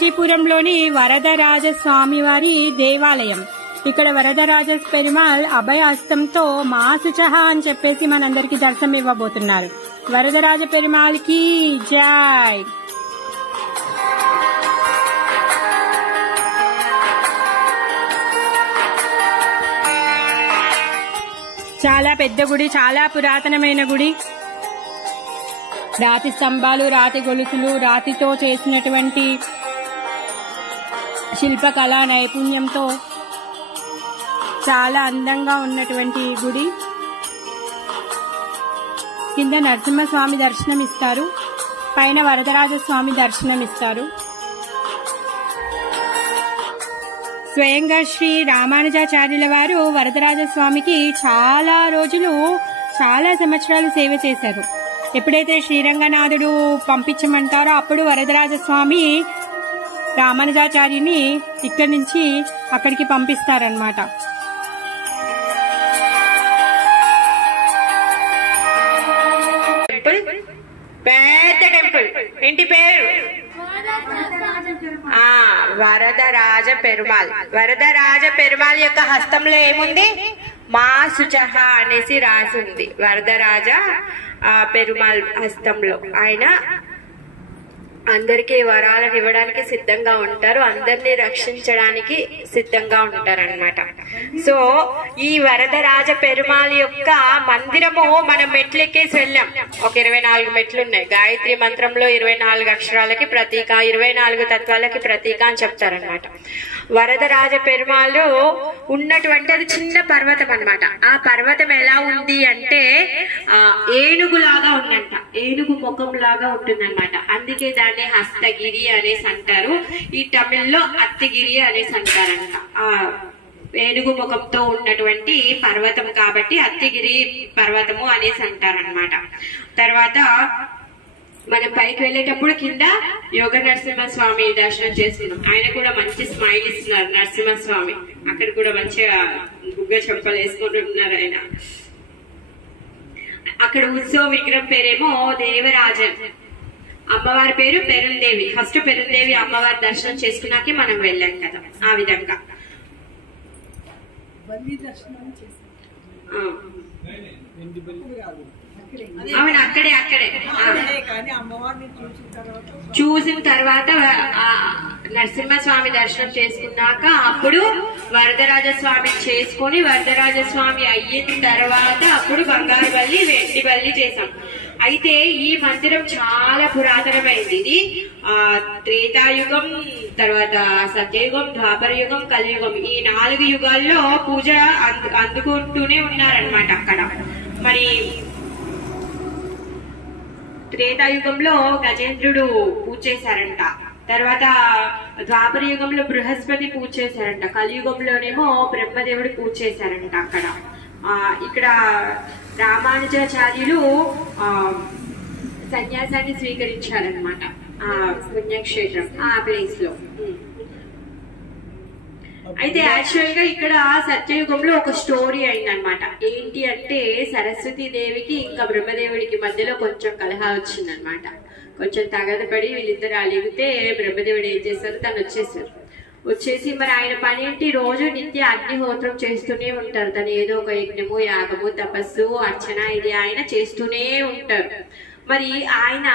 కాంచీపురంలోని వరదరాజ స్వామి వారి దేవాలయం. ఇక్కడ వరదరాజ పెరుమాళ్ అభయహస్తంతో మా శుచః అని చెప్పేసి మనందరికి దర్శనం ఇవ్వబోతున్నారు. వరదరాజ పెరుమాళ్ కి జై. చాలా పెద్ద గుడి, చాలా పురాతనమైన గుడి. రాతి స్తంభాలు, రాతి గొలుసులు, రాతితో చేసినటువంటి శిల్పకళా నైపుణ్యంతో చాలా అందంగా ఉన్నటువంటి గుడి. కింద నరసింహస్వామి దర్శనం ఇస్తారు, పైన వరదరాజ స్వామి దర్శనం ఇస్తారు. స్వయంగా శ్రీ రామానుజాచార్యుల వారు వరదరాజ స్వామికి చాలా రోజులు, చాలా సంవత్సరాలు సేవ చేశారు. ఎప్పుడైతే శ్రీరంగనాథుడు పంపించమంటారో అప్పుడు వరదరాజ స్వామి రామానుజాచార్యుని ఇక్కడి నుంచి అక్కడికి పంపిస్తారనమాట. పెద్ద టెంపుల్, ఇంటి పేరు వరదరాజ పెరుమాళ్. వరదరాజ పెరుమాళ్ యొక్క హస్తంలో ఏముంది? మా శుచః అనేసి రాసి ఉంది. వరదరాజ పెరుమాళ్ హస్తంలో ఆయన అందరికీ వరాలను ఇవ్వడానికి సిద్ధంగా ఉంటారు, అందరినీ రక్షించడానికి సిద్ధంగా ఉంటారన్నమాట. సో ఈ వరదరాజ పెరుమాళ్ యొక్క మందిరము మనం మెట్లెక్కేసి వెళ్ళాం. ఒక 24 మెట్లు ఉన్నాయి. గాయత్రి మంత్రంలో 24 అక్షరాలకి ప్రతీక, 24 తత్వాలకి ప్రతీక అని చెప్తారనమాట. వరదరాజ పెరుమాళ్ ఉన్నటువంటి అది చిన్న పర్వతం అన్నమాట. ఆ పర్వతం ఎలా ఉంది అంటే ఏనుగులాగా ఉందంట, ఏనుగు ముఖం లాగా ఉంటుందన్నమాట. అందుకే దాన్ని హస్తగిరి అనేసి అంటారు. ఈ తమిళ్లో అత్తిగిరి అనేసి అంటారంట. ఆ ఏనుగు ముఖంతో ఉన్నటువంటి పర్వతం కాబట్టి అత్తిగిరి పర్వతము అనేసి అంటారనమాట. తర్వాత మనం పైకి వెళ్ళేటప్పుడు కింద యోగ నరసింహస్వామి దర్శనం చేసుకున్నాం. ఆయన కూడా మంచి స్మైల్ ఇస్తున్నారు నరసింహస్వామి. అక్కడ కూడా మంచిగా బుగ్గ చెంపలు వేసుకుంటూ ఉన్నారు ఆయన. అక్కడ ఉత్సవ విగ్రహం పేరేమో దేవరాజన్, అమ్మవారి పేరు పెరుందేవి. ఫస్ట్ పెరుందేవి అమ్మవారి దర్శనం చేసుకున్నాకే మనం వెళ్ళాం కదా. ఆ విధంగా అవును, అక్కడే చూసిన తర్వాత నరసింహస్వామి దర్శనం చేసుకున్నాక అప్పుడు వరదరాజ స్వామి చేసుకుని, వరదరాజ స్వామి అయిన తర్వాత అప్పుడు బంగారు బల్లి, వెండి బల్లి చేశాం. అయితే ఈ మందిరం చాలా పురాతనమైంది. ఇది త్రేతాయుగం, తర్వాత సత్యయుగం, ద్వాపర యుగం, కలియుగం, ఈ 4 యుగాల్లో పూజ అందుకుంటూనే ఉన్నారనమాట అక్కడ. మరి త్రేతాయుగంలో గజేంద్రుడు పూజ చేశారంట, తర్వాత ద్వాపర యుగంలో బృహస్పతి పూజ చేశారంట, కలియుగంలోనేమో బ్రహ్మదేవుడు పూజ చేశారంట అక్కడ. ఇక్కడ రామానుజాచార్యులు సన్యాసాన్ని స్వీకరించారనమాట ఆ పుణ్యక్షేత్రం, ఆ ప్లేస్ లో. అయితే యాక్చువల్ గా ఇక్కడ సత్యయుగంలో ఒక స్టోరీ అయిందనమాట. ఏంటి అంటే సరస్వతీ దేవికి ఇంకా బ్రహ్మదేవుడికి మధ్యలో కొంచెం కలహం వచ్చిందనమాట. కొంచెం తగద పడి వీళ్ళిద్దరు అలిగితే బ్రహ్మదేవుడు ఏం చేశారు, తను వచ్చేసి మరి ఆయన పని ఏంటి, రోజు నిత్య అగ్నిహోత్రం చేస్తూనే ఉంటారు. తను ఏదో ఒక యజ్ఞము, యాగము, తపస్సు, అర్చన ఇది ఆయన చేస్తూనే ఉంటారు. మరి ఆయన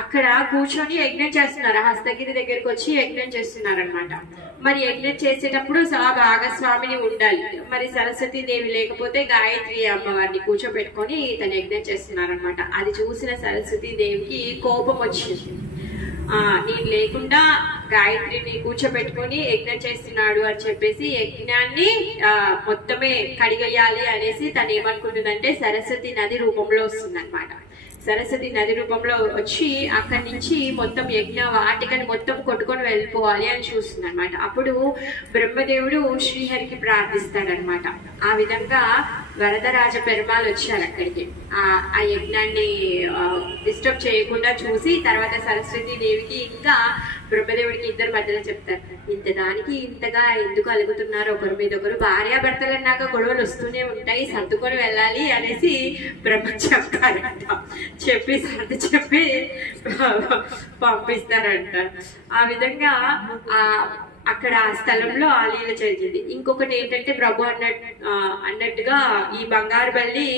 అక్కడ కూర్చొని యజ్ఞం చేస్తున్నారు, హస్తగిరి దగ్గరికి వచ్చి యజ్ఞం చేస్తున్నారు అనమాట. మరి యజ్ఞం చేసేటప్పుడు భాగస్వామిని ఉండాలి. మరి సరస్వతీ దేవి లేకపోతే గాయత్రి అమ్మవారిని కూర్చోబెట్టుకొని తను యజ్ఞం చేస్తున్నారు అనమాట. అది చూసిన సరస్వతీ దేవికి కోపం వచ్చింది. నేను లేకుండా గాయత్రిని కూర్చోబెట్టుకొని యజ్ఞం చేస్తున్నాడు అని చెప్పేసి యజ్ఞాన్ని మొత్తమే కడిగేయాలి అనేసి తను ఏమనుకుంటుందంటే సరస్వతి నది రూపంలో వస్తుంది అనమాట. సరస్వతి నది రూపంలో వచ్చి అక్కడి నుంచి మొత్తం యజ్ఞ వాటికని మొత్తం కొట్టుకొని వెళ్ళిపోవాలి అని చూస్తుంది అనమాట. అప్పుడు బ్రహ్మదేవుడు శ్రీహరికి ప్రార్థిస్తాడనమాట. ఆ విధంగా వరదరాజ పెరుమాళ్ వచ్చారు అక్కడికి. ఆ యజ్ఞాన్ని డిస్టర్బ్ చేయకుండా చూసి తర్వాత సరస్వతీ దేవికి ఇంకా బ్రహ్మదేవుడికి ఇద్దరు మధ్యలో చెప్తారు, ఇంత దానికి ఇంతగా ఎందుకు అలుగుతున్నారు ఒకరి మీద ఒకరు, భార్యాభర్తలు అన్నాక గొడవలు వస్తూనే ఉంటాయి, సర్దుకొని వెళ్ళాలి అనేసి బ్రహ్మ చెప్తారంట. చెప్పి సర్ది చెప్పి పంపిస్తారంట. ఆ విధంగా అక్కడ ఆ స్థలంలో ఆ లీల జరిగింది. ఇంకొకటి ఏంటంటే ప్రభు అన్నట్టుగా ఈ బంగారు బల్లి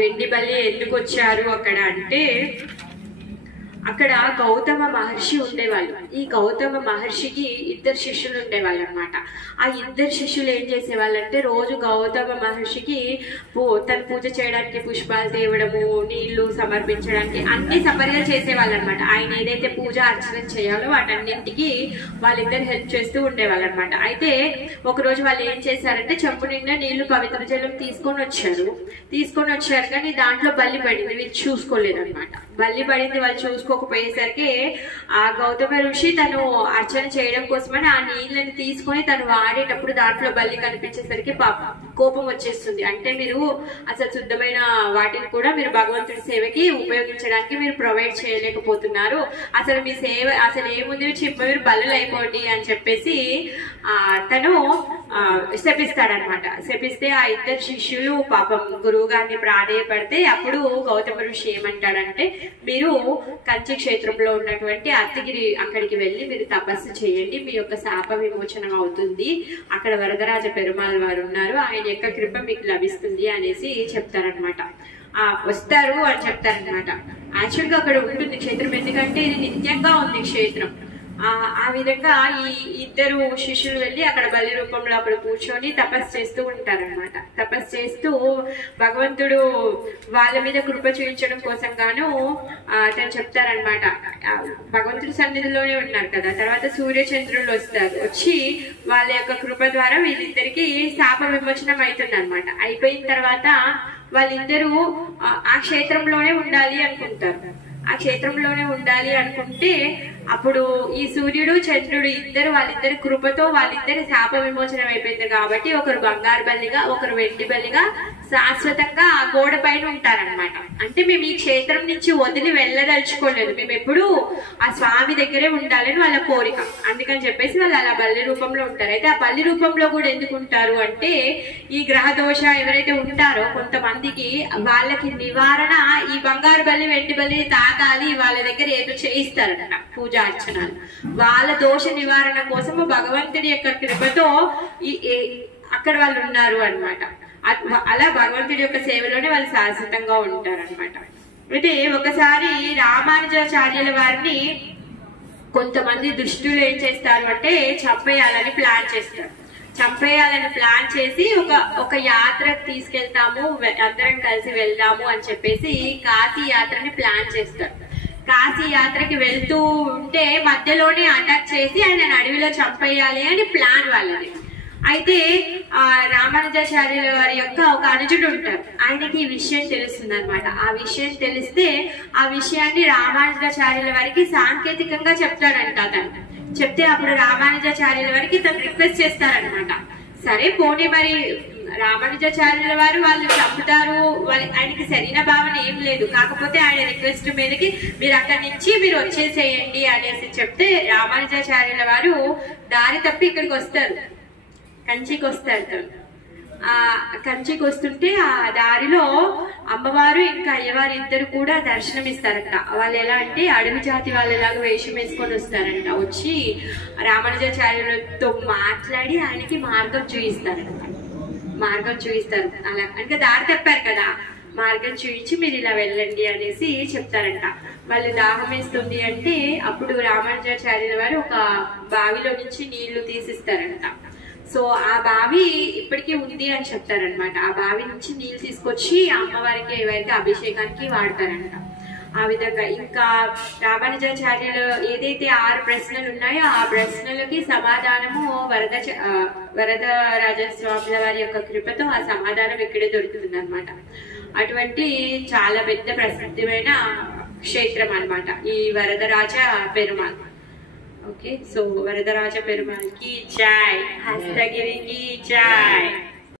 వెండి బల్లి ఎందుకు వచ్చారు అక్కడ అంటే, అక్కడ గౌతమ మహర్షి ఉండేవాళ్ళు. ఈ గౌతమ మహర్షికి 2 శిష్యులు ఉండేవాళ్ళు అనమాట. ఆ 2 శిష్యులు ఏం చేసేవాళ్ళంటే రోజు గౌతమ మహర్షికి తను పూజ చేయడానికి పుష్పాలు తేవడము, నీళ్లు సమర్పించడానికి అన్ని సపర్యలు చేసేవాళ్ళు అనమాట. ఆయన ఏదైతే పూజ అర్చన చేయాలో వాటన్నింటికి వాళ్ళిద్దరు హెల్ప్ చేస్తూ ఉండేవాళ్ళు అనమాట. అయితే ఒక రోజు వాళ్ళు ఏం చేశారంటే చెంపు నిండా నీళ్లు పవిత్ర జలం తీసుకొని వచ్చారు కానీ దాంట్లో బల్లి పడింది. వీళ్ళు చూసుకోలేదు అనమాట. బల్లి పడింది, వాళ్ళు చూసుకోకపోయేసరికి ఆ గౌతమ ఋషి తను అర్చన చేయడం కోసమని ఆ నీళ్ళని తీసుకొని తను వాడేటప్పుడు దాంట్లో బల్లి కనిపించేసరికి కోపం వచ్చేస్తుంది. అంటే మీరు అసలు శుద్ధమైన వాటిని కూడా మీరు భగవంతుడి సేవకి ఉపయోగించడానికి మీరు ప్రొవైడ్ చేయలేకపోతున్నారు, అసలు మీ సేవ అసలు ఏముంది మీరు బల్లలు అయిపోండి అని చెప్పేసి తను శపిస్తాడనమాట. శపిస్తే ఆ 2 శిష్యులు పాపం గురువు గారిని ప్రాధేయపడితే అప్పుడు గౌతమ ఋషి ఏమంటాడంటే, మీరు కంచి క్షేత్రంలో ఉన్నటువంటి అత్తగిరి అక్కడికి వెళ్ళి మీరు తపస్సు చేయండి, మీ యొక్క శాప విమోచనం అవుతుంది, అక్కడ వరదరాజ పెరుమాళ్ వారు ఉన్నారు, ఆయన యొక్క కృప మీకు లభిస్తుంది అనేసి చెప్తారనమాట. వస్తారు అని చెప్తారనమాట. యాక్చువల్ గా అక్కడ ఉంటుంది క్షేత్రం, ఎందుకంటే ఇది నిత్యంగా ఉంది క్షేత్రం. ఆ విధంగా ఈ 2 శిష్యులు వెళ్ళి అక్కడ బలి రూపంలో అక్కడ కూర్చొని తపస్సు చేస్తూ ఉంటారనమాట. తపస్సు చేస్తూ భగవంతుడు వాళ్ళ మీద కృప చూపించడం కోసం గాను తను చెప్తారనమాట. భగవంతుడి సన్నిధిలోనే ఉన్నారు కదా, తర్వాత సూర్యచంద్రులు వచ్చి వాళ్ళ యొక్క కృప ద్వారా వీళ్ళిద్దరికి శాప విమోచనం అవుతుంది అనమాట. అయిపోయిన తర్వాత వాళ్ళిద్దరూ ఆ క్షేత్రంలోనే ఉండాలి అనుకుంటారు. ఆ క్షేత్రంలోనే ఉండాలి అనుకుంటే అప్పుడు ఈ సూర్యుడు చంద్రుడు వాళ్ళిద్దరి కృపతో వాళ్ళిద్దరి శాప విమోచనం అయిపోయింది కాబట్టి ఒకరు బంగారు బల్లిగా ఒకరు వెండి బల్లిగా శాశ్వతంగా ఆ గోడ పైన ఉంటారనమాట. అంటే మేము ఈ క్షేత్రం నుంచి వదిలి వెళ్ళదలుచుకోలేదు, మేము ఎప్పుడు ఆ స్వామి దగ్గరే ఉండాలని వాళ్ళ కోరిక. అందుకని చెప్పేసి వాళ్ళు అలా బల్లి రూపంలో ఉంటారు. అయితే ఆ బల్లి రూపంలో కూడా ఎందుకు ఉంటారు అంటే, ఈ గ్రహ దోష ఎవరైతే ఉంటారో కొంతమందికి వాళ్ళకి నివారణ ఈ బంగారు బల్లి వెండి బల్లిని తాకాలి, వాళ్ళ దగ్గర ఏదో చేయిస్తారట పూజ అర్చనాలు. వాళ్ళ దోష నివారణ కోసము భగవంతుడి యొక్క కృపతో అక్కడ వాళ్ళు ఉన్నారు అనమాట. అలా భగవంతుడి యొక్క సేవలోనే వాళ్ళు శాశ్వతంగా ఉంటారు అనమాట. అయితే ఒకసారి రామానుజాచార్యుల వారిని కొంతమంది దుష్టులు ఏం చేస్తారు అంటే చంపేయాలని ప్లాన్ చేస్తారు. చంపేయాలని ప్లాన్ చేసి ఒక యాత్రకు తీసుకెళ్తాము, అందరం కలిసి వెళ్దాము అని చెప్పేసి కాశీ యాత్రని ప్లాన్ చేస్తారు. కాశీ యాత్రకి వెళ్తూ ఉంటే మధ్యలోనే అటాక్ చేసి ఆయన అడవిలో చంపేయాలి అని ప్లాన్ వాళ్ళది. అయితే రామానుజాచార్యుల వారి యొక్క ఒక అనుజుడు ఉంటారు, ఆయనకి ఈ విషయం తెలుస్తుంది అనమాట. ఆ విషయం తెలిస్తే ఆ విషయాన్ని రామానుజాచార్యుల వారికి సాంకేతికంగా చెప్తాడంట. అతను చెప్తే అప్పుడు రామానుజాచార్యుల వారికి తను రిక్వెస్ట్ చేస్తారనమాట. సరే పోనీ మరి రామానుజాచార్యుల వారు వాళ్ళు చంపుతారు, ఆయనకి సరైన భావన ఏం లేదు, కాకపోతే ఆయన రిక్వెస్ట్ మీదకి మీరు అక్కడి నుంచి మీరు వచ్చేసేయండి అనేసి చెప్తే రామానుజాచార్యుల వారు దారి తప్పి ఇక్కడికి వస్తారు, కంచికి వస్తారు. కంచికి వస్తుంటే ఆ దారిలో అమ్మవారు ఇంకా అయ్యవారు ఇద్దరు కూడా దర్శనమిస్తారంట. వాళ్ళు ఎలా అంటే అడవి జాతి వాళ్ళలాగా వేషం వేసుకొని వస్తారంట. వచ్చి రామానుజాచార్యులతో మాట్లాడి ఆయనకి మార్గం చూపిస్తారంట. అలా అంటే దారి తప్పారు కదా, మార్గం చూపించి మీరు ఇలా వెళ్ళండి అనేసి చెప్తారంట. వాళ్ళు దాహం వేస్తుంది అంటే అప్పుడు రామానుజాచార్యుల వారు ఒక బావిలో నుంచి నీళ్లు తీసిస్తారంట. సో ఆ బావి ఇప్పటికీ ఉంది అని చెప్తారనమాట. ఆ బావి నుంచి నీళ్ళు తీసుకొచ్చి అమ్మవారికి ఎవరికి అభిషేకానికి వాడతారంట. ఆ విధంగా ఇంకా రామానుజాచార్యులు ఏదైతే 6 ప్రశ్నలు ఉన్నాయో ఆ ప్రశ్నలకి సమాధానము వరదరాజస్వాముల వారి యొక్క కృపతో ఆ సమాధానం ఇక్కడే దొరుకుతుంది అనమాట. అటువంటి చాలా పెద్ద ప్రసిద్ధమైన క్షేత్రం అనమాట ఈ వరదరాజ పెరుమాళ్. ఓకే, సో వరదరాజ పెరుమాళ్ కి జై, హస్తగిరి కి జై.